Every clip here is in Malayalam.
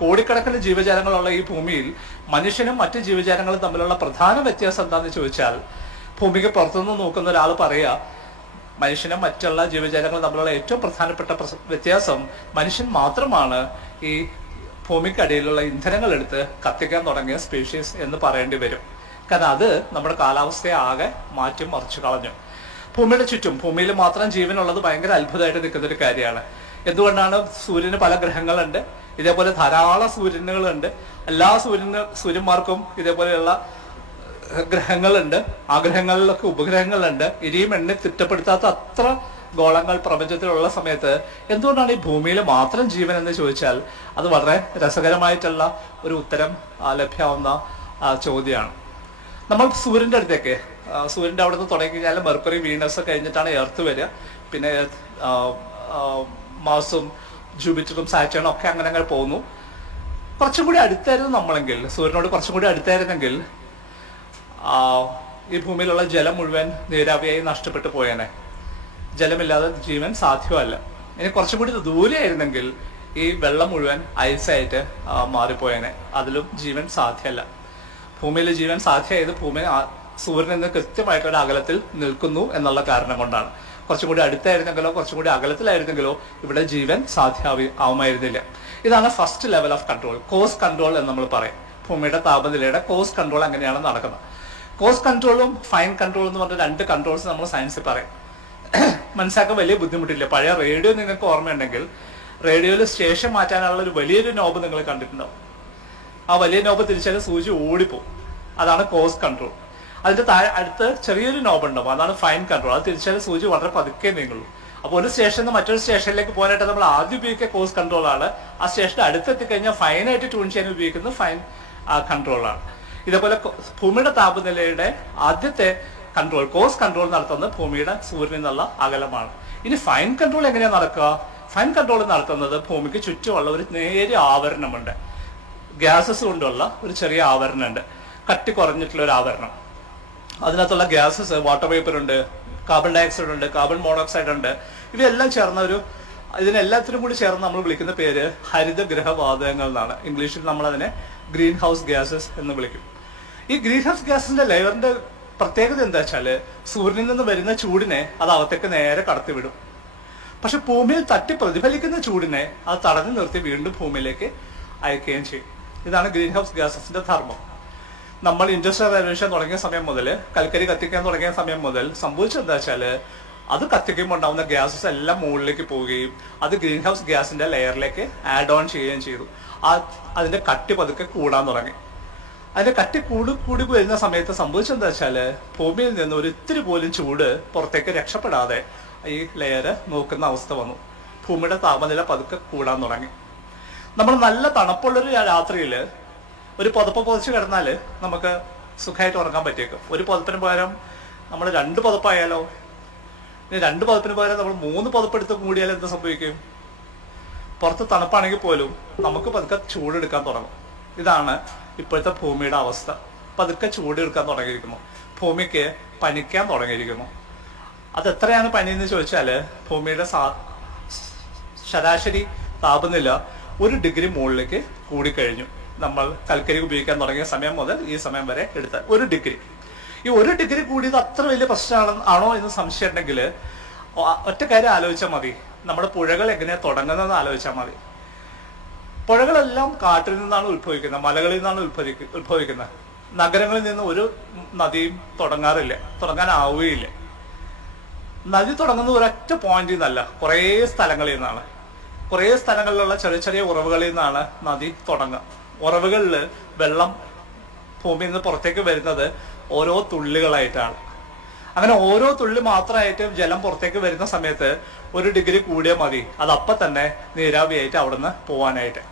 കോടിക്കണക്കിന് ജീവജാലങ്ങളുള്ള ഈ ഭൂമിയിൽ മനുഷ്യനും മറ്റ് ജീവജാലങ്ങളും തമ്മിലുള്ള പ്രധാന വ്യത്യാസം എന്താണെന്ന് ചോദിച്ചാൽ ഭൂമിക്ക് പുറത്തുനിന്ന് നോക്കുന്ന ഒരാൾ പറയുക മനുഷ്യനും മറ്റുള്ള ജീവജാലങ്ങളും തമ്മിലുള്ള ഏറ്റവും പ്രധാനപ്പെട്ട വ്യത്യാസം മനുഷ്യൻ മാത്രമാണ് ഈ ഭൂമിക്കടിയിലുള്ള ഇന്ധനങ്ങൾ എടുത്ത് കത്തിക്കാൻ തുടങ്ങിയ സ്പീഷീസ് എന്ന് പറയേണ്ടി വരും. കാരണം അത് നമ്മുടെ കാലാവസ്ഥയെ ആകെ മാറ്റി മറിച്ചു കളഞ്ഞു. ഭൂമിയുടെ ചുറ്റും ഭൂമിയിൽ മാത്രം ജീവനുള്ളത് ഭയങ്കര അത്ഭുതമായിട്ട് നിൽക്കുന്ന ഒരു കാര്യമാണ്. എന്തുകൊണ്ടാണ് സൂര്യന് പല ഗ്രഹങ്ങളുണ്ട്? ഇതേപോലെ ധാരാളം സൂര്യനുകളുണ്ട്. എല്ലാ സൂര്യന് സൂര്യന്മാർക്കും ഇതേപോലെയുള്ള ഗ്രഹങ്ങളുണ്ട്. ആ ഗ്രഹങ്ങളിലൊക്കെ ഉപഗ്രഹങ്ങളുണ്ട്. ഇനിയും എണ്ണി തിട്ടപ്പെടുത്താത്ത അത്ര ഗോളങ്ങൾ പ്രപഞ്ചത്തിലുള്ള സമയത്ത് എന്തുകൊണ്ടാണ് ഈ ഭൂമിയിൽ മാത്രം ജീവൻ എന്ന് ചോദിച്ചാൽ അത് വളരെ രസകരമായിട്ടുള്ള ഒരു ഉത്തരം ലഭ്യമാവുന്ന ചോദ്യമാണ്. നമ്മൾ സൂര്യന്റെ അടുത്തേക്ക് സൂര്യന്റെ അവിടുന്ന് തുടങ്ങി കഴിഞ്ഞാൽ മെർക്കുറി വീനസ് കഴിഞ്ഞിട്ടാണ് എർത്ത് വരിക. പിന്നെ മാസും ജൂപ്പിറ്ററും സാറ്റേണും ഒക്കെ അങ്ങനെ അങ്ങനെ പോകുന്നു. കുറച്ചും കൂടി അടുത്തായിരുന്നു നമ്മളെങ്കിൽ സൂര്യനോട് കുറച്ചും കൂടി അടുത്തായിരുന്നെങ്കിൽ ഈ ഭൂമിയിലുള്ള ജലം മുഴുവൻ നീരാവിയായി നഷ്ടപ്പെട്ടു പോയേനെ. ജലമില്ലാതെ ജീവൻ സാധ്യമല്ല. ഇനി കുറച്ചും കൂടി ദൂരെയായിരുന്നെങ്കിൽ ഈ വെള്ളം മുഴുവൻ ഐസായിട്ട് മാറിപ്പോയേനെ. അതിലും ജീവൻ സാധ്യമല്ല. ഭൂമിയിലെ ജീവൻ സാധ്യമായത് ഭൂമി സൂര്യനിന്ന് നിന്ന് കൃത്യമായിട്ടൊരു അകലത്തിൽ നിൽക്കുന്നു എന്നുള്ള കാരണം കൊണ്ടാണ്. കുറച്ചും കൂടി അടുത്തായിരുന്നെങ്കിലോ കുറച്ചും കൂടി അകലത്തിലായിരുന്നെങ്കിലോ ഇവിടെ ജീവൻ സാധ്യമാവി ആവുമായിരുന്നില്ല. ഇതാണ് first level of control cause control എന്ന് നമ്മൾ പറയും. ഭൂമിയുടെ താപനിലയുടെ കോസ് കൺട്രോൾ അങ്ങനെയാണ് നടക്കുന്നത്. കോസ് കൺട്രോളും ഫൈൻ കൺട്രോളും എന്ന് പറഞ്ഞ രണ്ട് കൺട്രോൾസ് നമ്മൾ സയൻസിൽ പറയും. മനസ്സിലാക്കാൻ വലിയ ബുദ്ധിമുട്ടില്ല. പഴയ റേഡിയോ നിങ്ങൾക്ക് ഓർമ്മയുണ്ടെങ്കിൽ റേഡിയോയിൽ സ്റ്റേഷൻ മാറ്റാനുള്ള ഒരു വലിയൊരു നോബ് നിങ്ങൾ കണ്ടിട്ടുണ്ടാവും. ആ വലിയ നോബ് തിരിച്ചാൽ സൂചി ഓടിപ്പോവും. അതാണ് കോസ് കൺട്രോൾ അതിന്റെ താഴെ അടുത്ത് ചെറിയൊരു നോബ് ഉണ്ടാവും അതാണ് ഫൈൻ കൺട്രോൾ അത് തിരിച്ചാൽ സൂചി വളരെ പതുക്കെ നീങ്ങുള്ളൂ. അപ്പോൾ ഒരു സ്റ്റേഷനിൽ നിന്ന് മറ്റൊരു സ്റ്റേഷനിലേക്ക് പോകാനായിട്ട് നമ്മൾ ആദ്യം ഉപയോഗിക്കുക കോഴ്സ് കൺട്രോൾ ആണ്. ആ സ്റ്റേഷൻ അടുത്തെത്തി കഴിഞ്ഞാൽ ഫൈനായിട്ട് ട്യൂൺ ചെയ്യാൻ ഉപയോഗിക്കുന്നത് ഫൈൻ കൺട്രോൾ ആണ്. ഇതേപോലെ ഭൂമിയുടെ താപനിലയുടെ ആദ്യത്തെ കൺട്രോൾ കോഴ്സ് കൺട്രോൾ നടത്തുന്നത് ഭൂമിയുടെ സൂര്യനിൽ നിന്നുള്ള അകലമാണ്. ഇനി ഫൈൻ കൺട്രോൾ എങ്ങനെയാ നടക്കുക? ഫൈൻ കൺട്രോൾ നടത്തുന്നത് ഭൂമിക്ക് ചുറ്റുമുള്ള ഒരു നേരിയ ആവരണമുണ്ട്. ഗ്യാസസ് കൊണ്ടുള്ള ഒരു ചെറിയ ആവരണമുണ്ട്. കട്ടി കുറഞ്ഞിട്ടുള്ള ഒരു ആവരണം. അതിനകത്തുള്ള ഗ്യാസസ് വാട്ടർ വേപ്പർ ഉണ്ട് കാർബൺ ഡയോക്സൈഡ് ഉണ്ട് കാർബൺ മോണോക്സൈഡ് ഉണ്ട്. ഇവയെല്ലാം ചേർന്ന ഒരു ഇതിനെല്ലാത്തിനും കൂടി ചേർന്ന് നമ്മൾ വിളിക്കുന്ന പേര് ഹരിതഗ്രഹ വാതകങ്ങൾ എന്നാണ് ഇംഗ്ലീഷിൽ നമ്മൾ അതിനെ ഗ്രീൻ ഹൗസ് ഗ്യാസസ് എന്ന് വിളിക്കും. ഈ ഗ്രീൻ ഹൗസ് ഗ്യാസസിന്റെ ലെയറിന്റെ പ്രത്യേകത എന്താ വെച്ചാൽ സൂര്യനിൽ നിന്ന് വരുന്ന ചൂടിനെ അത് അകത്തേക്ക് നേരെ കടത്തിവിടും. പക്ഷെ ഭൂമിയിൽ തട്ടി പ്രതിഫലിക്കുന്ന ചൂടിനെ അത് തടഞ്ഞു നിർത്തി വീണ്ടും ഭൂമിയിലേക്ക് അയക്കുകയും ചെയ്യും. ഇതാണ് ഗ്രീൻ ഹൗസ് ഗ്യാസസിന്റെ ധർമ്മം. നമ്മൾ ഇൻഡസ്ട്രിയൽ റവല്യൂഷൻ തുടങ്ങിയ സമയം മുതൽ കൽക്കരി കത്തിക്കാൻ തുടങ്ങിയ സമയം മുതൽ സംഭവിച്ചത് എന്താ വെച്ചാൽ അത് കത്തിക്കുമ്പോൾ ഉണ്ടാവുന്ന ഗ്യാസസ് എല്ലാം മുകളിലേക്ക് പോവുകയും അത് ഗ്രീൻ ഹൗസ് ഗ്യാസിന്റെ ലെയറിലേക്ക് ആഡ് ഓൺ ചെയ്യുകയും ചെയ്തു. ആ അതിന്റെ കട്ടി പതുക്കെ കൂടാൻ തുടങ്ങി. അതിന്റെ കട്ടി കൂടി കൂടി വരുന്ന സമയത്ത് സംഭവിച്ചെന്താ വെച്ചാൽ ഭൂമിയിൽ നിന്ന് ഒരു ഇത്തിരി പോലും ചൂട് പുറത്തേക്ക് രക്ഷപ്പെടാതെ ഈ ലെയറ് നോക്കുന്ന അവസ്ഥ വന്നു. ഭൂമിയുടെ താപനില പതുക്കെ കൂടാൻ തുടങ്ങി. നമ്മൾ നല്ല തണുപ്പുള്ളൊരു രാത്രിയിൽ ഒരു പുതപ്പ് പൊതിച്ച് കിടന്നാൽ നമുക്ക് സുഖമായിട്ട് ഉറങ്ങാൻ പറ്റിയേക്കും. ഒരു പുതപ്പിന് പകരം നമ്മൾ രണ്ട് പുതപ്പായാലോ? രണ്ട് പുതപ്പിന് പകരം നമ്മൾ മൂന്ന് പുതപ്പെടുത്ത് മൂടിയാൽ എന്ത് സംഭവിക്കും? പുറത്ത് തണുപ്പാണെങ്കിൽ പോലും നമുക്ക് പതുക്കെ ചൂടെടുക്കാൻ തുടങ്ങും. ഇതാണ് ഇപ്പോഴത്തെ ഭൂമിയുടെ അവസ്ഥ. പതുക്കെ ചൂടെടുക്കാൻ തുടങ്ങിയിരിക്കുന്നു. ഭൂമിക്ക് പനിക്കാൻ തുടങ്ങിയിരിക്കുന്നു. അത് എത്രയാണ് പനി എന്ന് ചോദിച്ചാൽ ഭൂമിയുടെ സാ- ശരാശരി താപനില ഒരു ഡിഗ്രി മുകളിലേക്ക് കൂടിക്കഴിഞ്ഞു. നമ്മൾ കൽക്കരി ഉപയോഗിക്കാൻ തുടങ്ങിയ സമയം മുതൽ ഈ സമയം വരെ എടുത്ത ഒരു ഡിഗ്രി. ഈ ഒരു ഡിഗ്രി കൂടിയത് അത്ര വലിയ പ്രശ്നമാണ് ആണോ എന്ന് സംശയം ഉണ്ടെങ്കിൽ ഒറ്റ കാര്യം ആലോചിച്ചാൽ മതി. നമ്മുടെ പുഴകൾ എങ്ങനെയാണ് തുടങ്ങുന്നതെന്ന് ആലോചിച്ചാൽ മതി. പുഴകളെല്ലാം കാട്ടിൽ നിന്നാണ് ഉത്ഭവിക്കുന്നത് മലകളിൽ നിന്നാണ് ഉത്ഭവിക്ക ഉത്ഭവിക്കുന്നത്. നഗരങ്ങളിൽ നിന്ന് ഒരു നദിയും തുടങ്ങാറില്ല തുടങ്ങാനാവുകയില്ല. നദി തുടങ്ങുന്നത് ഒരൊറ്റ പോയിന്റിൽ നിന്നല്ല കുറേ സ്ഥലങ്ങളിൽ നിന്നാണ്. കുറേ സ്ഥലങ്ങളിലുള്ള ചെറിയ ചെറിയ ഉറവുകളിൽ നിന്നാണ് നദി തുടങ്ങുക. ഉറവുകളിൽ വെള്ളം ഭൂമിയിൽ നിന്ന് പുറത്തേക്ക് വരുന്നത് ഓരോ തുള്ളികളായിട്ടാണ്. അങ്ങനെ ഓരോ തുള്ളി മാത്രമായിട്ട് ജലം പുറത്തേക്ക് വരുന്ന സമയത്ത് ഒരു ഡിഗ്രി കൂടിയാൽ മതി. അത് അപ്പം തന്നെ നീരാവിയായിട്ട് അവിടുന്ന് പോവാനായിട്ട്.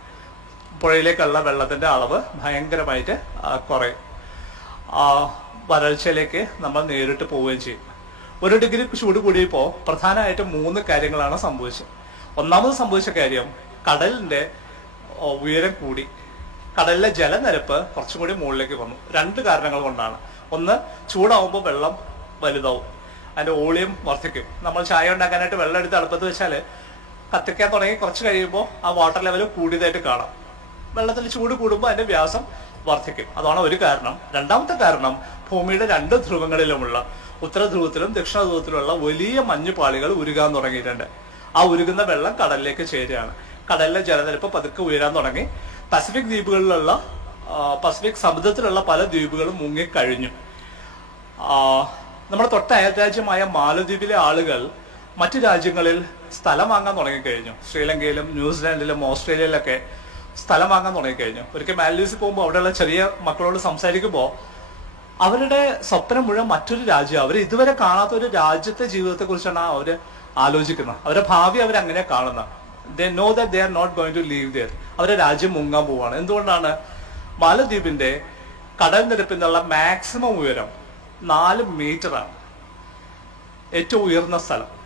പുഴയിലേക്കുള്ള വെള്ളത്തിന്റെ അളവ് ഭയങ്കരമായിട്ട് കുറയും. വരൾച്ചയിലേക്ക് നമ്മൾ നേരിട്ട് പോവുകയും ചെയ്യും. ഒരു ഡിഗ്രി ചൂട് കൂടിയപ്പോൾ പ്രധാനമായിട്ടും മൂന്ന് കാര്യങ്ങളാണ് സംഭവിച്ചത്. ഒന്നാമത് സംഭവിച്ച കാര്യം കടലിന്റെ ഉയരം കൂടി. കടലിലെ ജലനിരപ്പ് കുറച്ചും കൂടി മുകളിലേക്ക് വന്നു. രണ്ട് കാരണങ്ങൾ കൊണ്ടാണ്. ഒന്ന് ചൂടാവുമ്പോൾ വെള്ളം വലുതാവും. അതിന്റെ വോളിയം വർദ്ധിക്കും. നമ്മൾ ചായ ഉണ്ടാക്കാനായിട്ട് വെള്ളം എടുത്ത് അടുപ്പത്ത് വെച്ചാൽ കത്തിക്കാൻ തുടങ്ങി കുറച്ച് കഴിയുമ്പോൾ ആ വാട്ടർ ലെവൽ കൂടിയതായിട്ട് കാണാം. വെള്ളത്തിൽ ചൂട് കൂടുമ്പോൾ അതിന്റെ വ്യാസം വർദ്ധിക്കും. അതാണ് ഒരു കാരണം. രണ്ടാമത്തെ കാരണം ഭൂമിയുടെ രണ്ട് ധ്രുവങ്ങളിലുമുള്ള ഉത്തര ധ്രുവത്തിലും ദക്ഷിണ ധ്രുവത്തിലുമുള്ള വലിയ മഞ്ഞുപാളികൾ ഉരുകാൻ തുടങ്ങിയിട്ടുണ്ട്. ആ ഉരുകുന്ന വെള്ളം കടലിലേക്ക് ചേരുകയാണ്. കടലിലെ ജലനിരപ്പ് പതുക്കെ ഉയരാൻ തുടങ്ങി. പസഫിക് ദ്വീപുകളിലുള്ള പസഫിക് സമുദ്രത്തിലുള്ള പല ദ്വീപുകളും മുങ്ങിക്കഴിഞ്ഞു നമ്മുടെ തൊട്ട അയൽരാജ്യമായ മാലദ്വീപിലെ ആളുകൾ മറ്റു രാജ്യങ്ങളിൽ സ്ഥലം വാങ്ങാൻ തുടങ്ങിക്കഴിഞ്ഞു. ശ്രീലങ്കയിലും ന്യൂസിലാൻഡിലും ഓസ്ട്രേലിയയിലൊക്കെ സ്ഥലം വാങ്ങാൻ തുടങ്ങിക്കഴിഞ്ഞു. ഒരിക്കൽ മാലദ്വീപ്സിൽ പോകുമ്പോൾ അവിടെയുള്ള ചെറിയ മക്കളോട് സംസാരിക്കുമ്പോൾ അവരുടെ സ്വപ്നം മുഴുവൻ മറ്റൊരു രാജ്യം അവർ ഇതുവരെ കാണാത്ത ഒരു രാജ്യത്തെ ജീവിതത്തെ കുറിച്ചാണ് അവർ ആലോചിക്കുന്നത്. അവരുടെ ഭാവി അവരങ്ങനെ കാണുന്നത്. They know that they are not going to leave their അവരുടെ രാജ്യം മുങ്ങാൻ പോവാണ്. എന്തുകൊണ്ടാണ്? മാലദ്വീപിന്റെ കടൽ നിരപ്പിൽ നിന്നുള്ള മാക്സിമം ഉയരം നാല് മീറ്ററാണ് ഏറ്റവും ഉയർന്ന സ്ഥലം.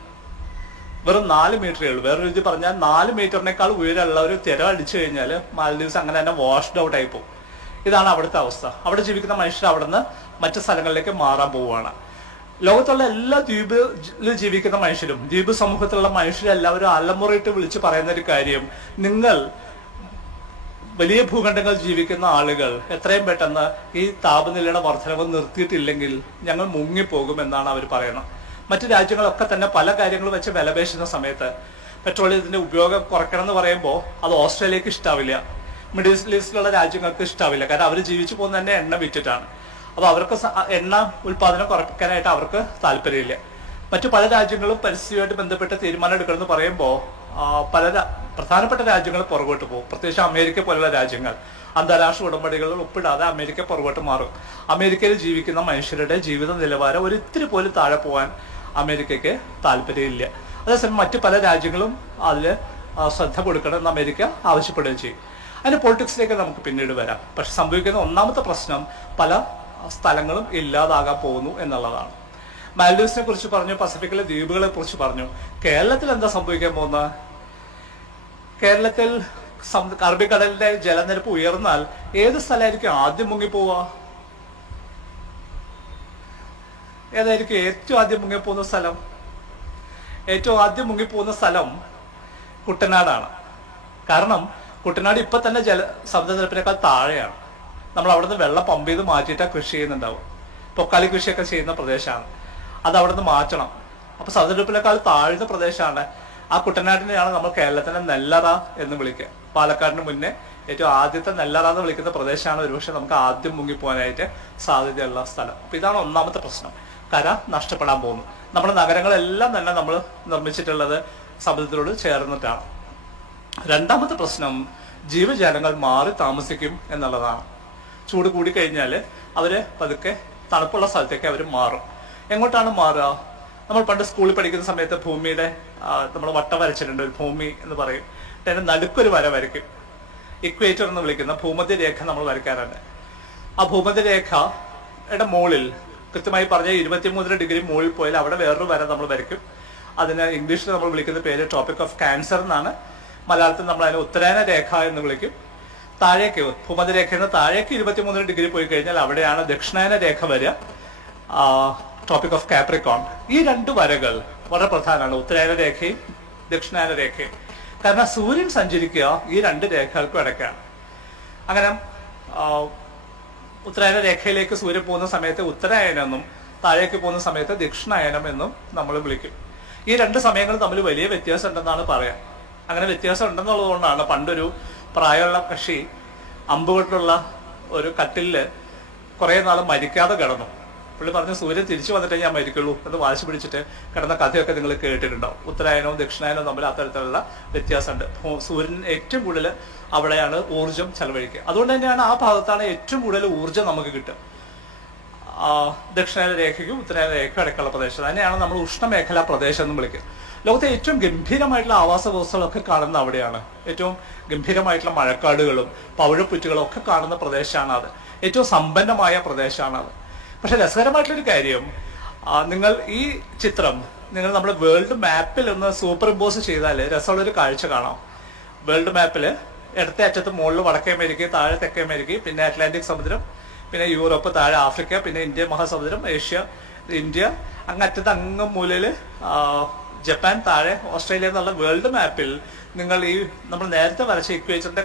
വെറും നാല് മീറ്ററേ ഉള്ളൂ. വേറൊരു രീതി പറഞ്ഞാൽ നാല് മീറ്ററിനേക്കാൾ ഉയരമുള്ള ഒരു തിര അടിച്ചു കഴിഞ്ഞാൽ മാലദ്വീപ്സ് അങ്ങനെ തന്നെ വാഷ്ഡ് ഔട്ട് ആയി പോകും. ഇതാണ് അവിടുത്തെ അവസ്ഥ. അവിടെ ജീവിക്കുന്ന മനുഷ്യർ അവിടെ നിന്ന് മറ്റു സ്ഥലങ്ങളിലേക്ക് മാറാൻ പോവുകയാണ്. ലോകത്തുള്ള എല്ലാ ദ്വീപിൽ ജീവിക്കുന്ന മനുഷ്യരും ദ്വീപ് സമൂഹത്തിലുള്ള മനുഷ്യരെല്ലാവരും അലമുറയിട്ട് വിളിച്ചു പറയുന്ന ഒരു കാര്യം നിങ്ങൾ വലിയ ഭൂഖണ്ഡങ്ങൾ ജീവിക്കുന്ന ആളുകൾ എത്രയും പെട്ടെന്ന് ഈ താപനിലയുടെ വർധനവ് നിർത്തിയിട്ടില്ലെങ്കിൽ ഞങ്ങൾ മുങ്ങിപ്പോകും എന്നാണ് അവർ പറയുന്നത്. മറ്റു രാജ്യങ്ങളൊക്കെ തന്നെ പല കാര്യങ്ങൾ വെച്ച് വിലപേശുന്ന സമയത്ത് പെട്രോളിയത്തിന്റെ ഉപയോഗം കുറയ്ക്കണം എന്ന് പറയുമ്പോൾ അത് ഓസ്ട്രേലിയക്ക് ഇഷ്ടാവില്ല. മിഡിൽ ഈസ്റ്റിലുള്ള രാജ്യങ്ങൾക്ക് ഇഷ്ടാവില്ല. കാരണം അവർ ജീവിച്ചു പോകുന്ന തന്നെ എണ്ണ വിറ്റിട്ടാണ്. അപ്പോൾ അവർക്ക് എണ്ണ ഉൽപാദനം കുറയ്ക്കാനായിട്ട് അവർക്ക് താല്പര്യമില്ല. മറ്റു പല രാജ്യങ്ങളും പരിസ്ഥിതിയുമായിട്ട് ബന്ധപ്പെട്ട തീരുമാനം എടുക്കണമെന്ന് പറയുമ്പോൾ പല പ്രധാനപ്പെട്ട രാജ്യങ്ങൾ പുറകോട്ട് പോകും. പ്രത്യേകിച്ച് അമേരിക്ക പോലുള്ള രാജ്യങ്ങൾ. അന്താരാഷ്ട്ര ഉടമ്പടികളിൽ ഒപ്പിടാതെ അമേരിക്ക പുറകോട്ട് മാറും. അമേരിക്കയിൽ ജീവിക്കുന്ന മനുഷ്യരുടെ ജീവിത നിലവാരം ഒരിത്തിരി പോലും താഴെ പോകാൻ അമേരിക്കയ്ക്ക് താല്പര്യമില്ല. അതേസമയം മറ്റു പല രാജ്യങ്ങളും അതിൽ ശ്രദ്ധ കൊടുക്കണമെന്ന് അമേരിക്ക ആവശ്യപ്പെടുകയും ചെയ്യും. അതിന് പൊളിറ്റിക്സിലേക്ക് നമുക്ക് പിന്നീട് വരാം. പക്ഷെ സംഭവിക്കുന്ന ഒന്നാമത്തെ പ്രശ്നം പല സ്ഥലങ്ങളും ഇല്ലാതാകാൻ പോകുന്നു എന്നുള്ളതാണ്. മാൽഡീവ്സിനെ കുറിച്ച് പറഞ്ഞു പസഫിക്കിലെ ദ്വീപുകളെ കുറിച്ച് പറഞ്ഞു. കേരളത്തിൽ എന്താ സംഭവിക്കാൻ പോകുന്നത്? കേരളത്തിൽ അറബിക്കടലിന്റെ ജലനിരപ്പ് ഉയർന്നാൽ ഏത് സ്ഥലമായിരിക്കും ആദ്യം മുങ്ങിപ്പോവുക? ഏതായിരിക്കും ഏറ്റവും ആദ്യം മുങ്ങിപ്പോകുന്ന സ്ഥലം? ഏറ്റവും ആദ്യം മുങ്ങിപ്പോകുന്ന സ്ഥലം കുട്ടനാടാണ്. കാരണം കുട്ടനാട് ഇപ്പൊ തന്നെ ജല സമുദ്രനിരപ്പിനേക്കാൾ താഴെയാണ്. നമ്മൾ അവിടെ നിന്ന് വെള്ളം പമ്പ് ചെയ്ത് മാറ്റിയിട്ടാ കൃഷി ചെയ്യുന്നുണ്ടാവും പൊക്കാളി കൃഷിയൊക്കെ ചെയ്യുന്ന പ്രദേശമാണ്. അത് അവിടെ നിന്ന് മാറ്റണം. അപ്പൊ സമുദ്രനിരപ്പിനേക്കാൾ താഴ്ന്ന പ്രദേശമാണ്. ആ കുട്ടനാട്ടിനെയാണ് നമ്മൾ കേരളത്തിലെ നെല്ലറ എന്ന് വിളിക്കുക. പാലക്കാടിന് മുന്നേ ഏറ്റവും ആദ്യത്തെ നെല്ലറ എന്ന് വിളിക്കുന്ന പ്രദേശമാണ് ഒരുപക്ഷെ നമുക്ക് ആദ്യം മുങ്ങിപ്പോകാനായിട്ട് സാധ്യതയുള്ള സ്ഥലം. അപ്പൊ ഇതാണ് ഒന്നാമത്തെ പ്രശ്നം. കര നഷ്ടപ്പെടാൻ പോകുന്നു. നമ്മുടെ നഗരങ്ങളെല്ലാം തന്നെ നമ്മൾ നിർമ്മിച്ചിട്ടുള്ളത് സമുദ്രത്തിനോട് ചേർന്നിട്ടാണ്. രണ്ടാമത്തെ പ്രശ്നം ജീവജാലങ്ങൾ മാറി താമസിക്കും എന്നുള്ളതാണ്. ചൂട് കൂടി കഴിഞ്ഞാൽ അവർ പതുക്കെ തണുപ്പുള്ള സ്ഥലത്തേക്ക് അവർ മാറും. എങ്ങോട്ടാണ് മാറുക? നമ്മൾ പണ്ട് സ്കൂളിൽ പഠിക്കുന്ന സമയത്ത് ഭൂമിയുടെ നമ്മൾ വട്ടം വരച്ചിട്ടുണ്ട് ഒരു ഭൂമി എന്ന് പറയും. അതിന്റെ നടുക്കൊരു വര വരയ്ക്കും. ഇക്വേറ്റർ എന്ന് വിളിക്കുന്ന ഭൂമധ്യരേഖ നമ്മൾ വരയ്ക്കാറുണ്ട്. ആ ഭൂമധ്യരേഖയുടെ മുകളിൽ കൃത്യമായി പറഞ്ഞ ഇരുപത്തിമൂന്നര ഡിഗ്രി മുകളിൽ പോയാൽ അവിടെ വേറൊരു വര നമ്മൾ വരയ്ക്കും. അതിന് ഇംഗ്ലീഷിൽ നമ്മൾ വിളിക്കുന്ന പേര് ടോപ്പിക് ഓഫ് ക്യാൻസർ എന്നാണ്. മലയാളത്തിൽ നമ്മൾ അതിനെ ഉത്തരായന രേഖ എന്ന് വിളിക്കും. താഴേക്ക് ഭൂമധ്യരേഖയിൽ താഴേക്ക് ഇരുപത്തിമൂന്നര ഡിഗ്രി പോയി കഴിഞ്ഞാൽ അവിടെയാണ് ദക്ഷിണായന രേഖ വരിക. ടോപ്പിക് ഓഫ് കാപ്രിക്കോൺ ഈ രണ്ട് വരകൾ വളരെ പ്രധാനമാണ്. ഉത്തരായന രേഖയും ദക്ഷിണായന രേഖയും. കാരണം സൂര്യൻ സഞ്ചരിക്കുക ഈ രണ്ട് രേഖകൾക്കും ഇടയ്ക്കാണ്. അങ്ങനെ ഉത്തരായന രേഖയിലേക്ക് സൂര്യൻ പോകുന്ന സമയത്ത് ഉത്തരായനം എന്നും താഴേക്ക് പോകുന്ന സമയത്ത് ദക്ഷിണായനം എന്നും നമ്മൾ വിളിക്കും. ഈ രണ്ട് സമയങ്ങൾ തമ്മിൽ വലിയ വ്യത്യാസം ഉണ്ടെന്നാണ് പറയാം. അങ്ങനെ വ്യത്യാസം ഉണ്ടെന്നുള്ളതുകൊണ്ടാണ് പണ്ടൊരു പ്രായമുള്ള കക്ഷി അമ്പുകൊണ്ടുള്ള ഒരു കട്ടിലിൽ കുറേ നാൾ മരിക്കാതെ കിടന്നു. പുള്ളി പറഞ്ഞു സൂര്യൻ തിരിച്ചു വന്നിട്ടേ ഞാൻ മരിക്കുള്ളൂ എന്ന് വാശി പിടിച്ചിട്ട് കിടന്ന കഥയൊക്കെ നിങ്ങൾ കേട്ടിട്ടുണ്ടാവും. ഉത്തരായനവും ദക്ഷിണായനവും തമ്മിൽ അത്തരത്തിലുള്ള വ്യത്യാസമുണ്ട്. സൂര്യൻ ഏറ്റവും കൂടുതൽ അവിടെയാണ് ഊർജം ചെലവഴിക്കുക. അതുകൊണ്ട് തന്നെയാണ് ആ ഭാഗത്താണ് ഏറ്റവും കൂടുതൽ ഊർജം നമുക്ക് കിട്ടുക. ദക്ഷിണായന രേഖയ്ക്കും ഉത്തരായന രേഖ അടക്കമുള്ള പ്രദേശം. തന്നെയാണ് നമ്മൾ ഉഷ്ണമേഖലാ പ്രദേശം എന്ന് വിളിക്കുക. ലോകത്തെ ഏറ്റവും ഗംഭീരമായിട്ടുള്ള ആവാസ വ്യവസ്ഥകളൊക്കെ കാണുന്നത് അവിടെയാണ്. ഏറ്റവും ഗംഭീരമായിട്ടുള്ള മഴക്കാടുകളും പവിഴപ്പുറ്റുകളും ഒക്കെ കാണുന്ന പ്രദേശമാണ് അത് ഏറ്റവും സമ്പന്നമായ പ്രദേശമാണ് അത് പക്ഷെ രസകരമായിട്ടുള്ളൊരു കാര്യം നിങ്ങൾ ഈ ചിത്രം നിങ്ങൾ നമ്മുടെ വേൾഡ് മാപ്പിൽ ഒന്ന് സൂപ്പർ ഇമ്പോസ് ചെയ്താൽ രസമുള്ളൊരു കാഴ്ച കാണാം. വേൾഡ് മാപ്പിൽ ഇടത്തെ അറ്റത്ത് മുകളിൽ വടക്കേ അമേരിക്ക താഴെ തെക്കേ അമേരിക്ക പിന്നെ അറ്റ്ലാന്റിക് സമുദ്രം പിന്നെ യൂറോപ്പ് താഴെ ആഫ്രിക്ക പിന്നെ ഇന്ത്യ മഹാസമുദ്രം ഏഷ്യ ഇന്ത്യ അങ്ങ് അറ്റത്ത് അങ്ങ് മൂലയിൽ ജപ്പാൻ താഴെ ഓസ്ട്രേലിയ എന്നുള്ള വേൾഡ് മാപ്പിൽ നിങ്ങൾ ഈ നമ്മൾ നേരത്തെ വരച്ച ഇക്വേച്ചറിന്റെ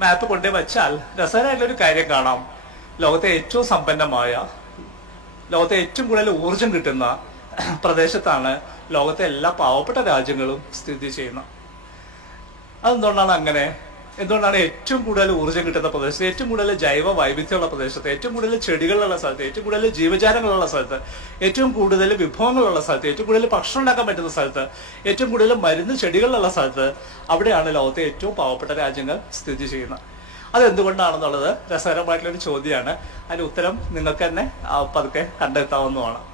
മാപ്പ് കൊണ്ടേ വെച്ചാൽ രസകരമായിട്ടുള്ളൊരു കാര്യം കാണാം. ലോകത്തെ ഏറ്റവും സമ്പന്നമായ ലോകത്തെ ഏറ്റവും കൂടുതൽ ഊർജം കിട്ടുന്ന പ്രദേശത്താണ് ലോകത്തെ എല്ലാ പാവപ്പെട്ട രാജ്യങ്ങളും സ്ഥിതി ചെയ്യുന്നത്. അതെന്തുകൊണ്ടാണ് അങ്ങനെ? എന്തുകൊണ്ടാണ് ഏറ്റവും കൂടുതൽ ഊർജം കിട്ടുന്ന പ്രദേശത്ത് ഏറ്റവും കൂടുതൽ ജൈവ വൈവിധ്യമുള്ള പ്രദേശത്ത് ഏറ്റവും കൂടുതൽ ചെടികളുള്ള സ്ഥലത്ത് ഏറ്റവും കൂടുതൽ ജീവജാലങ്ങളുള്ള സ്ഥലത്ത് ഏറ്റവും കൂടുതൽ വിഭവങ്ങളുള്ള സ്ഥലത്ത് ഏറ്റവും കൂടുതൽ ഭക്ഷണം ഉണ്ടാക്കാൻ പറ്റുന്ന സ്ഥലത്ത് ഏറ്റവും കൂടുതൽ മരുന്ന് ചെടികളുള്ള സ്ഥലത്ത് അവിടെയാണ് ലോകത്തെ ഏറ്റവും പാവപ്പെട്ട രാജ്യങ്ങൾ സ്ഥിതി ചെയ്യുന്നത്. അതെന്തുകൊണ്ടാണെന്നുള്ളത് രസകരമായിട്ടുള്ളൊരു ചോദ്യമാണ്. അതിന് ഉത്തരം നിങ്ങൾക്ക് തന്നെ പതുക്കെ കണ്ടെത്താവുന്നതാണ്.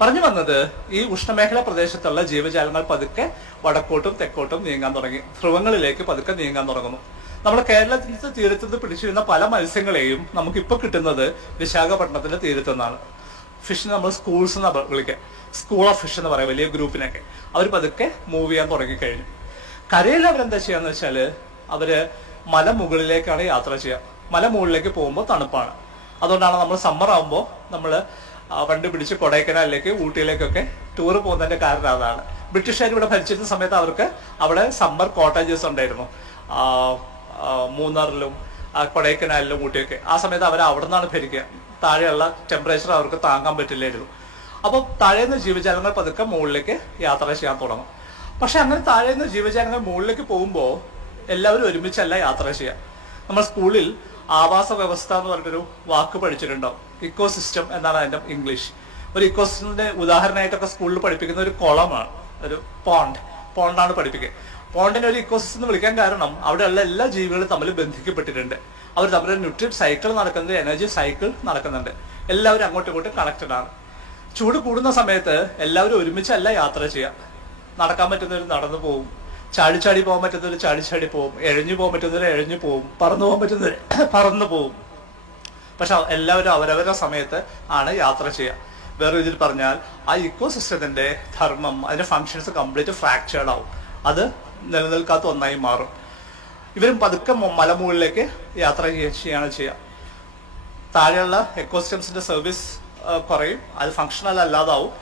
പറഞ്ഞു വന്നത് ഈ ഉഷ്ണമേഖലാ പ്രദേശത്തുള്ള ജീവജാലങ്ങൾ പതുക്കെ വടക്കോട്ടും തെക്കോട്ടും നീങ്ങാൻ തുടങ്ങി. ധ്രുവങ്ങളിലേക്ക് പതുക്കെ നീങ്ങാൻ തുടങ്ങുന്നു. നമ്മുടെ കേരളത്തിന്റെ തീരത്ത് നിന്ന് പിടിച്ചിരുന്ന പല മത്സ്യങ്ങളെയും നമുക്ക് ഇപ്പൊ കിട്ടുന്നത് വിശാഖപട്ടണത്തിന്റെ തീരത്തു നിന്നാണ് ഫിഷ് നമ്മൾ സ്കൂൾസ് എന്ന് വിളിക്കുക സ്കൂൾ ഓഫ് ഫിഷ് എന്ന് പറയാം വലിയ ഗ്രൂപ്പിനൊക്കെ. അവർ പതുക്കെ മൂവ് ചെയ്യാൻ തുടങ്ങിക്കഴിഞ്ഞു. കരയിൽ അവരെന്താ ചെയ്യാന്ന് വെച്ചാൽ അവർ മല മുകളിലേക്കാണ് യാത്ര ചെയ്യുക മല മുകളിലേക്ക് പോകുമ്പോൾ തണുപ്പാണ്. അതുകൊണ്ടാണ് നമ്മൾ സമ്മർ ആകുമ്പോൾ നമ്മൾ വണ്ടി പിടിച്ച് കൊടൈക്കനാലിലേക്ക് ഊട്ടിയിലേക്കൊക്കെ ടൂർ പോകുന്നതിന്റെ കാരണം അതാണ്. ബ്രിട്ടീഷുകാർ ഇവിടെ ഭരിച്ചിരുന്ന സമയത്ത് അവർക്ക് അവിടെ സമ്മർ കോട്ടേജസ് ഉണ്ടായിരുന്നു. മൂന്നാറിലും കൊടൈക്കനാലിലും ഊട്ടിയൊക്കെ. ആ സമയത്ത് അവർ അവിടെ നിന്നാണ് ഭരിക്കുക. താഴെയുള്ള ടെമ്പറേച്ചർ അവർക്ക് താങ്ങാൻ പറ്റില്ലായിരുന്നു. അപ്പോൾ താഴേന്ന് ജീവജാലങ്ങൾ പതുക്കെ മുകളിലേക്ക് യാത്ര ചെയ്യാൻ തുടങ്ങും. പക്ഷെ അങ്ങനെ താഴേന്ന് ജീവജാലങ്ങൾ മുകളിലേക്ക് പോകുമ്പോൾ എല്ലാവരും ഒരുമിച്ചല്ല യാത്ര ചെയ്യുക. നമ്മൾ സ്കൂളിൽ ആവാസ വ്യവസ്ഥ എന്ന് പറഞ്ഞൊരു വാക്ക് പഠിച്ചിട്ടുണ്ടാവും. ഇക്കോ സിസ്റ്റം എന്നാണ് അതിന്റെ ഇംഗ്ലീഷ് ഒരു ഇക്കോ സിസ്റ്റത്തിന്റെ ഉദാഹരണമായിട്ടൊക്കെ സ്കൂളിൽ പഠിപ്പിക്കുന്ന ഒരു കുളമാണ്. ഒരു പോണ്ട് പോണ്ടാണ് പഠിപ്പിക്കുക. പോണ്ടിനെ ഒരു ഇക്കോ സിസ്റ്റം എന്ന് വിളിക്കാൻ കാരണം അവിടെയുള്ള എല്ലാ ജീവികളും തമ്മിൽ ബന്ധിക്കപ്പെട്ടിട്ടുണ്ട്. അവർ തമ്മിൽ ന്യൂട്രിയൻ സൈക്കിൾ നടക്കുന്നുണ്ട് എനർജി സൈക്കിൾ നടക്കുന്നുണ്ട്. എല്ലാവരും അങ്ങോട്ടും ഇങ്ങോട്ടും കണക്റ്റഡ് ആണ്. ചൂട് കൂടുന്ന സമയത്ത് എല്ലാവരും ഒരുമിച്ചല്ല യാത്ര ചെയ്യുക. നടക്കാൻ പറ്റുന്നവർ നടന്നു പോകും. ചാടി ചാടി പോകാൻ പറ്റുന്നവർ ചാടി ചാടി പോകും എഴഞ്ഞു പോകാൻ പറ്റുന്നവർ എഴഞ്ഞു പോകും പറന്നു പോകാൻ പറ്റുന്നവർ പറന്നു പോകും പക്ഷെ എല്ലാവരും അവരവരുടെ സമയത്ത് ആണ് യാത്ര ചെയ്യുക. വേറെ ഇതിൽ പറഞ്ഞാൽ ആ ഇക്കോ ധർമ്മം അതിന്റെ ഫങ്ഷൻസ് കംപ്ലീറ്റ് ഫ്രാക്ചേർഡ് ആവും. അത് നിലനിൽക്കാത്ത ഒന്നായി മാറും. ഇവരും പതുക്കെ മലമുകളിലേക്ക് യാത്ര ചെയ്യുകയാണ് ചെയ്യുക. താഴെയുള്ള എക്കോസിസ്റ്റംസിന്റെ സർവീസ് കുറയും. അത് ഫങ്ഷണൽ അല്ലാതാവും.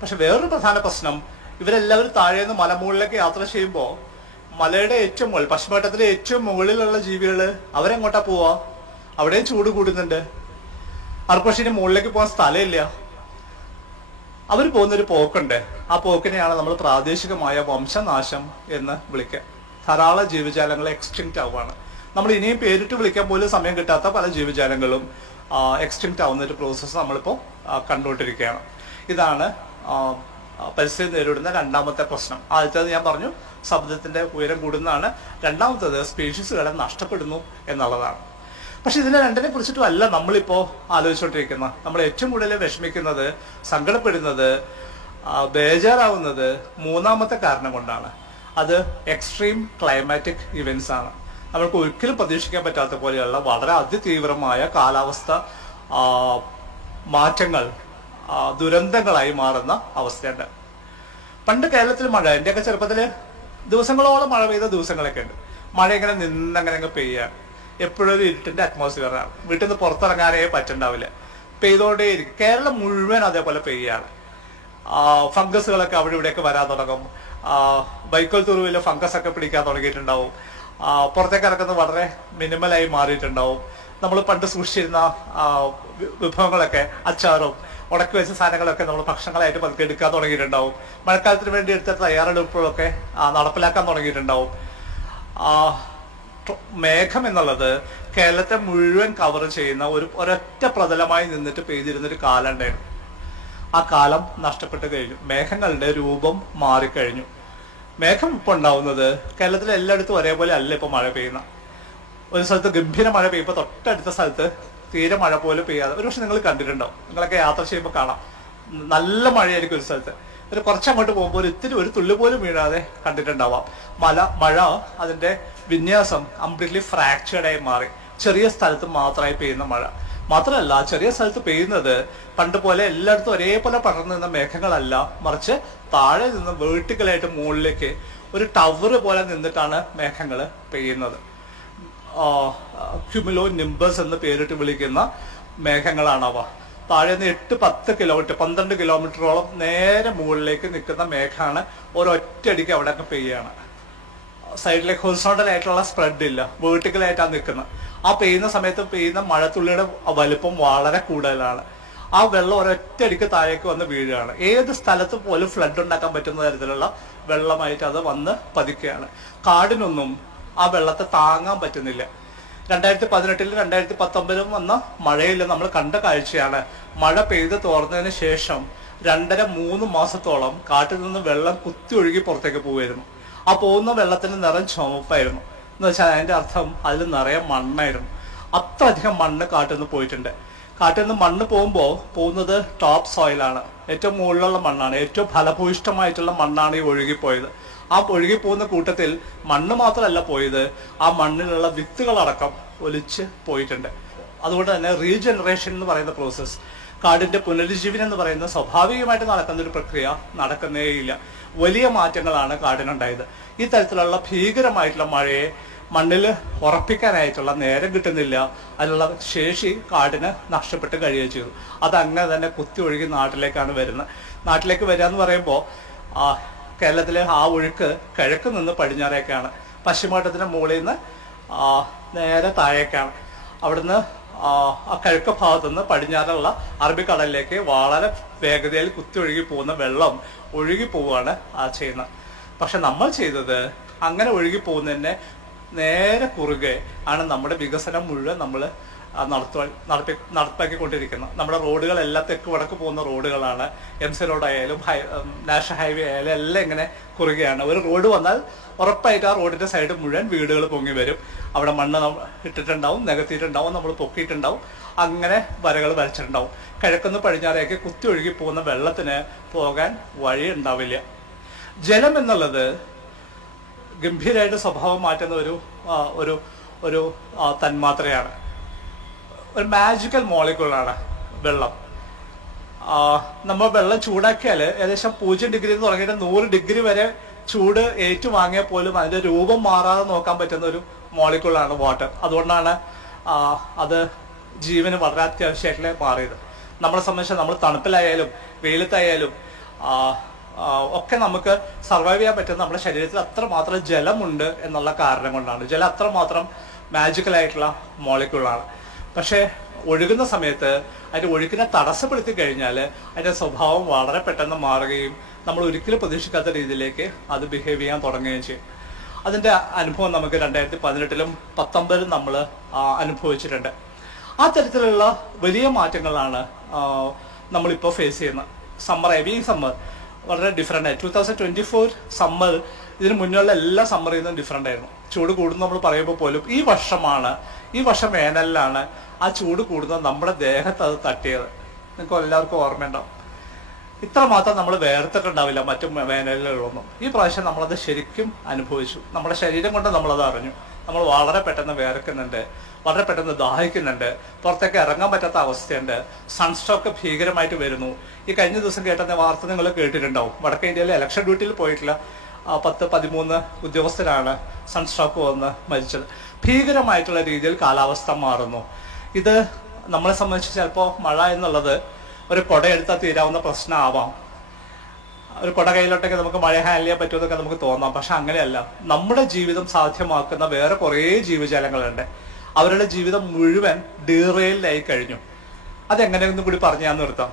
പക്ഷെ വേറൊരു പ്രധാന പ്രശ്നം ഇവരെല്ലാവരും താഴേന്ന് മലമുകളിലേക്ക് യാത്ര ചെയ്യുമ്പോൾ മലയുടെ ഏറ്റവും മുകളിൽ പശ്ചിമഘട്ടത്തിലെ ഏറ്റവും മുകളിലുള്ള ജീവികൾ അവരെങ്ങോട്ടാ പോവാ? അവിടെയും ചൂട് കൂടുന്നുണ്ട്. അവർക്ക് പക്ഷേ ഇനി മുകളിലേക്ക് പോകാൻ സ്ഥലമില്ല. അവർ പോകുന്നൊരു പോക്കുണ്ട്. ആ പോക്കിനെയാണ് നമ്മൾ പ്രാദേശികമായ വംശനാശം എന്ന് വിളിക്കുക ധാരാളം ജീവജാലങ്ങൾ എക്സ്റ്റിങ്ക്റ്റ് ആവുകയാണ് നമ്മൾ ഇനിയും പേരിട്ട് വിളിക്കാൻ പോലും സമയം കിട്ടാത്ത പല ജീവജാലങ്ങളും എക്സ്റ്റിങ്ക്റ്റ് ആവുന്ന ഒരു പ്രോസസ്സ് നമ്മളിപ്പോൾ കണ്ടുകൊണ്ടിരിക്കുകയാണ്. ഇതാണ് പരിസ്ഥിതി നേരിടുന്ന രണ്ടാമത്തെ പ്രശ്നം. ആദ്യത്തേത് ഞാൻ പറഞ്ഞു ശബ്ദത്തിന്റെ ഉയരം കൂടുന്നതാണ്. രണ്ടാമത്തേത് സ്പീഷീസുകളെ നഷ്ടപ്പെടുന്നു എന്നുള്ളതാണ്. പക്ഷെ ഇതിനെ രണ്ടിനെ കുറിച്ചിട്ടും അല്ല നമ്മളിപ്പോ ആലോചിച്ചുകൊണ്ടിരിക്കുന്നത്. നമ്മൾ ഏറ്റവും കൂടുതൽ വിഷമിക്കുന്നത് സങ്കടപ്പെടുന്നത് ബേജാറാവുന്നത് മൂന്നാമത്തെ കാരണം കൊണ്ടാണ്. അത് എക്സ്ട്രീം ക്ലൈമാറ്റിക് ഇവന്റ്സ് ആണ്. നമ്മൾക്ക് ഒരിക്കലും പ്രതീക്ഷിക്കാൻ പറ്റാത്ത പോലെയുള്ള വളരെ അതിതീവ്രമായ കാലാവസ്ഥ മാറ്റങ്ങൾ ദുരന്തങ്ങളായി മാറുന്ന അവസ്ഥയുണ്ട്. പണ്ട് കേരളത്തിൽ മഴ എന്റെയൊക്കെ ചെറുപ്പത്തിൽ ദിവസങ്ങളോളം മഴ പെയ്ത ദിവസങ്ങളൊക്കെ ഉണ്ട്. മഴ ഇങ്ങനെ നിന്നങ്ങനെ അങ്ങ് പെയ്യുക എപ്പോഴും ഒരു ഇരുട്ടിന്റെ അറ്റ്മോസ്ഫിയറാണ് വീട്ടിൽ നിന്ന് പുറത്തിറങ്ങാനേ പറ്റുണ്ടാവില്ല. പെയ്തോണ്ടേയിരിക്കും കേരളം മുഴുവൻ അതേപോലെ പെയ്യാണ്. ഫംഗസുകളൊക്കെ അവിടെ ഇവിടെയൊക്കെ വരാൻ തുടങ്ങും. ബൈക്കോൽ തുറുവിലെ ഫംഗസ് ഒക്കെ പിടിക്കാൻ തുടങ്ങിയിട്ടുണ്ടാവും. പുറത്തേക്ക് ഇറക്കുന്നത് വളരെ മിനിമലായി മാറിയിട്ടുണ്ടാവും. നമ്മൾ പണ്ട് സൂക്ഷിച്ചിരുന്ന വിഭവങ്ങളൊക്കെ അച്ചാറും ഉടക്കി വെച്ച സാധനങ്ങളൊക്കെ നമ്മൾ ഭക്ഷണങ്ങളായിട്ട് പതുക്കെ എടുക്കാൻ തുടങ്ങിയിട്ടുണ്ടാവും. മഴക്കാലത്തിന് വേണ്ടി എടുത്ത തയ്യാറെടുപ്പുകളൊക്കെ നടപ്പിലാക്കാൻ തുടങ്ങിയിട്ടുണ്ടാവും. മേഘം എന്നുള്ളത് കേരളത്തെ മുഴുവൻ കവർ ചെയ്യുന്ന ഒരു ഒരൊറ്റ പ്രതലമായി നിന്നിട്ട് പെയ്തിരുന്ന ഒരു കാലം ഉണ്ടായിരുന്നു ആ കാലം നഷ്ടപ്പെട്ട് കഴിഞ്ഞു. മേഘങ്ങളുടെ രൂപം മാറിക്കഴിഞ്ഞു. മേഘം ഇപ്പൊ ഉണ്ടാവുന്നത് കേരളത്തിലെ എല്ലായിടത്തും ഒരേപോലെ അല്ല ഇപ്പൊ മഴ പെയ്യുന്ന. ഒരു സ്ഥലത്ത് ഗംഭീര മഴ പെയ്യുമ്പോൾ തൊട്ടടുത്ത സ്ഥലത്ത് തീരെ മഴ പോലും പെയ്യാതെ. ഒരു പക്ഷെ നിങ്ങൾ കണ്ടിട്ടുണ്ടാവും. നിങ്ങളൊക്കെ യാത്ര ചെയ്യുമ്പോൾ കാണാം. നല്ല മഴയായിരിക്കും ഒരു സ്ഥലത്ത്. ഒരു കുറച്ച് അങ്ങോട്ട് പോകുമ്പോൾ ഒരു ഇത്തിരി ഒരു തുള്ളി പോലും വീഴാതെ കണ്ടിട്ടുണ്ടാവാം. മല മഴ അതിന്റെ വിന്യാസം കംപ്ലീറ്റ്ലി ഫ്രാക്ചേർഡായി മാറി. ചെറിയ സ്ഥലത്ത് മാത്രമായി പെയ്യുന്ന മഴ. മാത്രമല്ല ചെറിയ സ്ഥലത്ത് പെയ്യുന്നത് പണ്ട് പോലെ എല്ലായിടത്തും ഒരേപോലെ പടർന്നു നിന്ന മേഘങ്ങളല്ല. മറിച്ച് താഴെ നിന്ന് വേർട്ടിക്കലായിട്ട് മുകളിലേക്ക് ഒരു ടവർ പോലെ നിന്നിട്ടാണ് മേഘങ്ങൾ പെയ്യുന്നത്. ക്യുമിലോ നിംബസ് എന്ന് പേരിട്ട് വിളിക്കുന്ന മേഘങ്ങളാണ് അവ താഴെ നിന്ന് എട്ട് പത്ത് കിലോമീറ്റർ പന്ത്രണ്ട് കിലോമീറ്ററോളം നേരെ മുകളിലേക്ക് നിൽക്കുന്ന മേഘമാണ് ഒരൊറ്റയടിക്ക് അവിടെ അങ്ങ് പെയ്യാണ്. സൈഡിലേക്ക് ഹൊറിസോണ്ടൽ ആയിട്ടുള്ള സ്പ്രെഡ് ഇല്ല വേർട്ടിക്കലായിട്ടാണ് നിൽക്കുന്നത്. ആ പെയ്യുന്ന സമയത്ത് പെയ്യുന്ന മഴത്തുള്ളിയുടെ വലുപ്പം വളരെ കൂടുതലാണ്. ആ വെള്ളം ഒരൊറ്റയടിക്ക് താഴേക്ക് വന്ന് വീഴുകയാണ്. ഏത് സ്ഥലത്ത് പോലും ഫ്ലഡ് ഉണ്ടാക്കാൻ പറ്റുന്ന തരത്തിലുള്ള വെള്ളമായിട്ട് അത് വന്ന് പതിക്കുകയാണ്. കാടിനൊന്നും ആ വെള്ളത്തെ താങ്ങാൻ പറ്റുന്നില്ല. രണ്ടായിരത്തി പതിനെട്ടിലും രണ്ടായിരത്തി പത്തൊമ്പതിലും വന്ന മഴയിൽ നമ്മൾ കണ്ട കാഴ്ചയാണ്. മഴ പെയ്ത് തോർന്നതിന് ശേഷം രണ്ടര മൂന്ന് മാസത്തോളം കാട്ടിൽ നിന്ന് വെള്ളം കുത്തി ഒഴുകി പുറത്തേക്ക് പോവുമായിരുന്നു. ആ പോകുന്ന വെള്ളത്തിന് നിറം ചുമപ്പായിരുന്നു എന്ന് വെച്ചാൽ അതിന്റെ അർത്ഥം അതിൽ നിറയെ മണ്ണായിരുന്നു. അത്രയധികം മണ്ണ് കാട്ടിൽ നിന്ന് പോയിട്ടുണ്ട്. കാട്ടിൽ നിന്ന് മണ്ണ് പോകുമ്പോൾ പോകുന്നത് ടോപ്പ് സോയിലാണ്. ഏറ്റവും മുകളിലുള്ള മണ്ണാണ്. ഏറ്റവും ഫലഭൂയിഷ്ടമായിട്ടുള്ള മണ്ണാണ് ഈ ഒഴുകിപ്പോയത്. ആ ഒഴുകിപ്പോകുന്ന കൂട്ടത്തിൽ മണ്ണ് മാത്രമല്ല പോയത്. ആ മണ്ണിലുള്ള വിത്തുകളടക്കം ഒലിച്ച് പോയിട്ടുണ്ട്. അതുകൊണ്ട് തന്നെ റീജനറേഷൻ എന്ന് പറയുന്ന പ്രോസസ്സ് കാടിന്റെ പുനരുജ്ജീവനം എന്ന് പറയുന്ന സ്വാഭാവികമായിട്ട് നടക്കുന്ന ഒരു പ്രക്രിയ നടക്കുന്നേയില്ല. വലിയ മാറ്റങ്ങളാണ് കാടിനുണ്ടായത്. ഈ തരത്തിലുള്ള ഭീകരമായിട്ടുള്ള മഴയെ മണ്ണിൽ ഉറപ്പിക്കാനായിട്ടുള്ള നേരം കിട്ടുന്നില്ല. അതിനുള്ള ശേഷി കാടിന് നഷ്ടപ്പെട്ട് കഴിയുകയും ചെയ്തു. അതങ്ങനെ തന്നെ കുത്തി ഒഴുകി നാട്ടിലേക്കാണ് വരുന്നത്. നാട്ടിലേക്ക് വരിക എന്ന് പറയുമ്പോൾ കേരളത്തിലെ ആ ഒഴുക്ക് കിഴക്ക് നിന്ന് പടിഞ്ഞാറേക്കാണ്. പശ്ചിമഘട്ടത്തിന്റെ മുകളിൽ നിന്ന് നേരെ താഴേക്കാണ്. അവിടുന്ന് ആ കിഴക്ക് ഭാഗത്തു നിന്ന് പടിഞ്ഞാറുള്ള അറബിക്കടലിലേക്ക് വളരെ വേഗതയിൽ കുത്തി ഒഴുകി പോകുന്ന വെള്ളം ഒഴുകി പോവുകയാണ് ആ ചെയ്യുന്നത്. പക്ഷെ നമ്മൾ ചെയ്തത് അങ്ങനെ ഒഴുകി പോകുന്നതിനെ നേരെ കുറുകെ ആണ് നമ്മുടെ വികസനം മുഴുവൻ നമ്മൾ നടത്തുവാൻ നടപ്പി നടപ്പാക്കിക്കൊണ്ടിരിക്കുന്നത്. നമ്മുടെ റോഡുകളെല്ലാം തെക്ക് വടക്ക് പോകുന്ന റോഡുകളാണ്. എം സി റോഡ് ആയാലും ഹൈ നാഷണൽ ഹൈവേ ആയാലും എല്ലാം ഇങ്ങനെ കുറുകയാണ്. ഒരു റോഡ് വന്നാൽ ഉറപ്പായിട്ട് ആ റോഡിന്റെ സൈഡ് മുഴുവൻ വീടുകൾ പൊങ്ങി വരും. അവിടെ മണ്ണ് ഇട്ടിട്ടുണ്ടാവും നികത്തിയിട്ടുണ്ടാവും നമ്മൾ പൊക്കിയിട്ടുണ്ടാവും. അങ്ങനെ വരകൾ വരച്ചിട്ടുണ്ടാവും. കിഴക്കുന്ന് പടിഞ്ഞാറേക്ക് കുത്തി ഒഴുകി പോകുന്ന വെള്ളത്തിന് പോകാൻ വഴി ഉണ്ടാവില്ല ജലം എന്നുള്ളത് ഗംഭീരമായിട്ട് സ്വഭാവം മാറ്റുന്ന ഒരു ഒരു ഒരു തന്മാത്രയാണ്. ഒരു മാജിക്കൽ മോളിക്കുളാണ് വെള്ളം. നമ്മൾ വെള്ളം ചൂടാക്കിയാൽ ഏകദേശം പൂജ്യം ഡിഗ്രി എന്ന് തുടങ്ങിയിട്ട് നൂറ് ഡിഗ്രി വരെ ചൂട് ഏറ്റുവാങ്ങിയാൽ പോലും അതിന്റെ രൂപം മാറാതെ നോക്കാൻ പറ്റുന്ന ഒരു മോളിക്കുളാണ് വാട്ടർ അതുകൊണ്ടാണ് അത് ജീവന് വളരെ അത്യാവശ്യമായിട്ട് മാറിയത്. നമ്മളെ സംബന്ധിച്ച് നമ്മൾ തണുപ്പിലായാലും വെയിലത്തായാലും ഒക്കെ നമുക്ക് സർവൈവ് ചെയ്യാൻ പറ്റുന്ന നമ്മുടെ ശരീരത്തിൽ അത്രമാത്രം ജലമുണ്ട് എന്നുള്ള കാരണം കൊണ്ടാണ്. ജലം അത്രമാത്രം മാജിക്കൽ ആയിട്ടുള്ള മോളിക്യൂളാണ് പക്ഷേ ഒഴുകുന്ന സമയത്ത് അതിന്റെ ഒഴുക്കിനെ തടസ്സപ്പെടുത്തി കഴിഞ്ഞാൽ അതിന്റെ സ്വഭാവം വളരെ പെട്ടെന്ന് മാറുകയും നമ്മൾ ഒരിക്കലും പ്രതീക്ഷിക്കാത്ത രീതിയിലേക്ക് അത് ബിഹേവ് ചെയ്യാൻ തുടങ്ങുകയും ചെയ്യും. അതിന്റെ അനുഭവം നമുക്ക് രണ്ടായിരത്തി പതിനെട്ടിലും പത്തൊമ്പതിലും നമ്മൾ അനുഭവിച്ചിട്ടുണ്ട്. ആ തരത്തിലുള്ള വലിയ മാറ്റങ്ങളാണ് നമ്മളിപ്പോൾ ഫേസ് ചെയ്യുന്നത്. സമ്മർ ഹെവി സമ്മർ വളരെ ഡിഫറെന്റ് ആയി. Two thousand twenty four summer ഇതിന് മുന്നിലുള്ള എല്ലാ സമ്മറിൽ നിന്നും ഡിഫറെന്റ് ആയിരുന്നു. ചൂട് കൂടുന്നു നമ്മൾ പറയുമ്പോൾ പോലും ഈ വർഷമാണ് ഈ വർഷം വേനലിലാണ് ആ ചൂട് കൂടുന്നത് നമ്മുടെ ദേഹത്ത് അത് തട്ടിയത്. നിങ്ങൾക്ക് എല്ലാവർക്കും ഓർമ്മയുണ്ടാവും. ഇത്ര മാത്രം നമ്മൾ വേർത്തിട്ടുണ്ടാവില്ല മറ്റു വേനലുകളൊന്നും ഈ പ്രാവശ്യം നമ്മളത് ശരിക്കും അനുഭവിച്ചു. നമ്മുടെ ശരീരം കൊണ്ട് നമ്മളത് അറിഞ്ഞു. നമ്മൾ വളരെ പെട്ടെന്ന് വേർക്കുന്നുണ്ട് വളരെ പെട്ടെന്ന് ദാഹിക്കുന്നുണ്ട് പുറത്തേക്ക് ഇറങ്ങാൻ പറ്റാത്ത അവസ്ഥയുണ്ട്. സൺസ്ട്രോക്ക് ഭീകരമായിട്ട് വരുന്നു. ഈ കഴിഞ്ഞ ദിവസം കേട്ടെന്ന വാർത്ത നിങ്ങൾ കേട്ടിട്ടുണ്ടാവും. വടക്കേ ഇന്ത്യയിലെ ഇലക്ഷൻ ഡ്യൂട്ടിയിൽ പോയിട്ടില്ല. ആ, പത്ത് പതിമൂന്ന് ഉദ്യോഗസ്ഥരാണ് സൺസ്ട്രോക്ക് വന്ന് മരിച്ചത്. ഭീകരമായിട്ടുള്ള രീതിയിൽ കാലാവസ്ഥ മാറുന്നു. ഇത് നമ്മളെ സംബന്ധിച്ച് ചിലപ്പോൾ മഴ എന്നുള്ളത് ഒരു കൊടയെടുത്താൽ തീരാവുന്ന പ്രശ്നമാവാം. ഒരു കുട കയ്യിലോട്ടൊക്കെ നമുക്ക് മഴ ഹാൻഡിൽ പറ്റുമെന്നൊക്കെ നമുക്ക് തോന്നാം. പക്ഷെ അങ്ങനെയല്ല. നമ്മുടെ ജീവിതം സാധ്യമാക്കുന്ന വേറെ കുറേ ജീവജാലങ്ങളുണ്ട്. അവരുടെ ജീവിതം മുഴുവൻ ഡീറെയിലായി കഴിഞ്ഞു. അതെങ്ങനെയൊന്നും കൂടി പറഞ്ഞു ഞാൻ നിർത്താം.